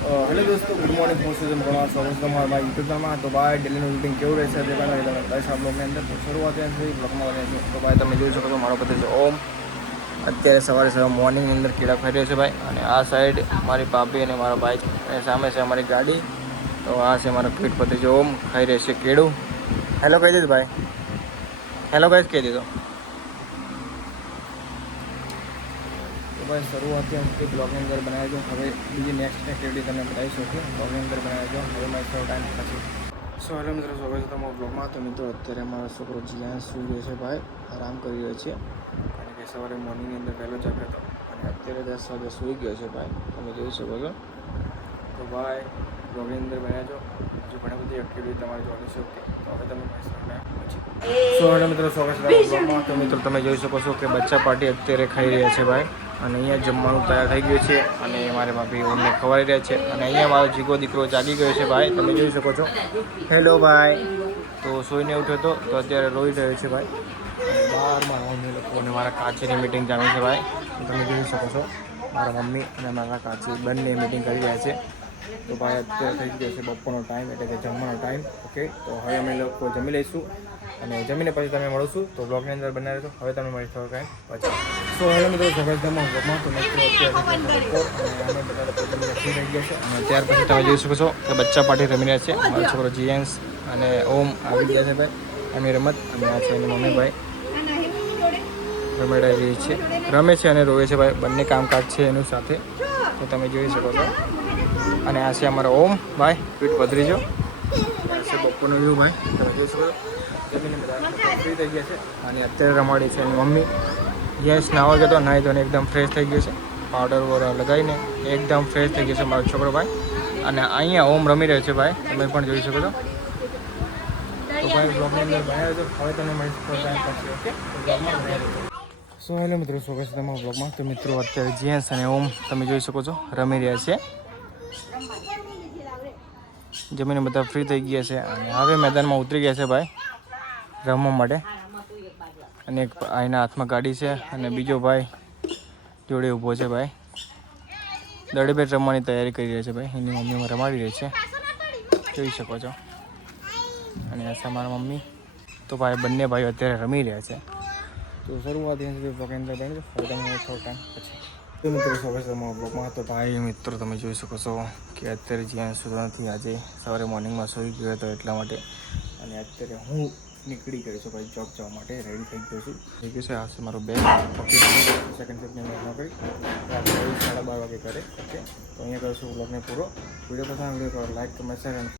Hello દોસ્તો, good morning. હું છું ઘણા સ્વાગત તમારા મારા યુટ્યુબ ચેનલમાં. તો ભાઈ ડેલીનું રૂટિંગ કેવું રહેશે તે પહેલાં તમે બસ આ બ્લોગની અંદર તો શરૂઆત થઈ બ્લોગમાં વધે છે. તો ભાઈ તમે જોઈ શકો છો મારો પતિ છે ઓમ. અત્યારે સવારે મોર્નિંગની અંદર કેળા ખાઈ રહ્યો છે ભાઈ. અને આ સાઈડ મારી ભાભી અને મારો ભાઈ છે અને સામે છે અમારી ગાડી. તો આ છે મારો ક્યુટ પતિ છે ઓમ, ખાઈ રહ્યો છે કેળું. હેલો કહી દીધું ભાઈ, હેલો ગાઈસ કહી દીધો. ભાઈ શરૂઆતથી એક બ્લોગની અંદર બનાવી દો. હવે બીજી નેક્સ્ટ એક્ટિવિટી તમે બતાવી શકો બ્લોગની અંદર બનાવી દો. હવે મારી થોડો ટાઈમ પછી હેલો મિત્રો, સ્વાગત છે તમારા બ્લોગમાં. તો મિત્રો અત્યારે મારો છોકરો જીયાન સૂઈ રહ્યો છે ભાઈ, આરામ કરી રહ્યો છે. કારણ કે સવારે મોર્નિંગની અંદર વહેલો જાગ્યો હતો અને અત્યારે 10 વાગે સૂઈ ગયો છે ભાઈ, તમે જોઈ શકો છો. તો ભાઈ બ્લોગની અંદર બનાવજો, હજુ ઘણી બધી એક્ટિવિટી તમારે જોવાની છે. તો હવે તમે હેલો મિત્રો, સ્વાગત છે તમારા બ્લોગમાં. તો મિત્રો તમે જોઈ શકો છો કે બચ્ચા પાર્ટી અત્યારે ખાઈ રહ્યા છે ભાઈ. અને અહીંયા જમવાનું તૈયાર થઈ ગયું છે અને મારે ભાભી ઓમને ખવાડી રહ્યા છે. અને અહીંયા મારો જીગો દીકરો જાગી ગયો છે ભાઈ, તમે જોઈ શકો છો. હેલો ભાઈ. તો સૂઈને ઉઠ્યો હતો તો અત્યારે રોઈ રહ્યો છે ભાઈ. બહાર મારા મમ્મી લોકો અને મારા કાચીની મિટિંગ ચાલુ છે ભાઈ, તમે જોઈ શકો છો. મારા મમ્મી અને મારા કાચી બંને મિટિંગ કરી રહ્યા છે. તો ભાઈ અત્યારે થઈ ગયો છે બપોરનો ટાઈમ, એટલે કે જમવાનો ટાઈમ. ઓકે, તો હવે અમે લોકો જમી લઈશું અને જમીને પછી તમે મળશું. તો બ્લોગની અંદર બનાવી રહેજો. હવે તમે મળી થોડો ટાઈમ પછી. સો હેલો મિત્રો, સ્વાગત છે બ્લોગમાં. તો મિત્રો અત્યારે અને અમે બધા લોકો જમીને ફ્રી થઈ ગયા છે. અને ત્યાર પછી તમે જોઈ શકો છો કે બચ્ચા પાર્ટી રમી રહ્યા છે. મારો છોકરો જીએન્સ અને ઓમ આવી ગયા છે ભાઈ એમની રમત. અને આ છે એની મમ્મી ભાઈ રમેડા રહી છે, રમે છે અને રોવે છે ભાઈ, બંને કામકાજ છે એનું સાથે. તો તમે જોઈ શકો છો. અને આ છે અમારો ઓમ ભાઈ, પીઠ પધરી જો. આ છે બપોરનો વ્યૂ ભાઈ, તમે જોઈ શકો છો. જમીને બધા ફ્રી થઈ ગયા છે અને અત્યારે રમાડી છે એની મમ્મી. યસ નાવા ગયો તો નાહી ધોઈને એકદમ ફ્રેશ થઈ ગયો છે, પાવડર વોડર લગાવીને એકદમ ફ્રેશ થઈ ગયો છે મારો છોકરો ભાઈ. અને અહીંયા ઓમ રમી રહ્યો છે ભાઈ, તમે પણ જોઈ શકો છો. તો ભાઈ બ્લોગની અંદર બનાવ્યો છો. હવે તમે મળી શકો ટાઈમ પછી. ઓકે, સો હેલો મિત્રો, સ્વાગત છે તમારા બ્લોગમાં. તો મિત્રો અત્યારે જેન્સ અને ઓમ તમે જોઈ શકો છો રમી રહ્યા છે. જમીને બધા ફ્રી થઈ ગયા છે અને હવે મેદાનમાં ઉતરી ગયા છે ભાઈ રમવા માટે. અને એક અહીંના હાથમાં ગાડી છે અને બીજો ભાઈ જોડે ઊભો છે ભાઈ. દડે બેટ રમવાની તૈયારી કરી રહ્યા છે ભાઈ, એની મમ્મીમાં રમાડી રહી છે, જોઈ શકો છો. અને આ છે મારા મમ્મી. તો ભાઈ બંને ભાઈઓ અત્યારે રમી રહ્યા છે. તો શરૂઆત થોડો ટાઈમ પછી. તો મિત્રો સ્વાગત છે તમારા બ્લોગમાં. તો ભાઈ મિત્રો તમે જોઈ શકો છો કે અત્યારે જ્યાં સુધા નથી, આજે સવારે મોર્નિંગમાં સૂઈ ગયો હતો એટલા માટે. અને અત્યારે હું નીકળી ગયો છું ભાઈ જોબ જવા માટે, રેડી થઈ ગયો છું. થઈ ગયું છે, આ છે મારું બેગ. ઓકે, સેકન્ડ શિફ્ટની અંદર નોકરી રાત્રે 12:30 વાગે કરે. ઓકે, તો અહીંયા કરું છું બ્લોગને પૂરો. વિડીયો પસંદ આવે તો લાઈક, કમેન્ટ, શેર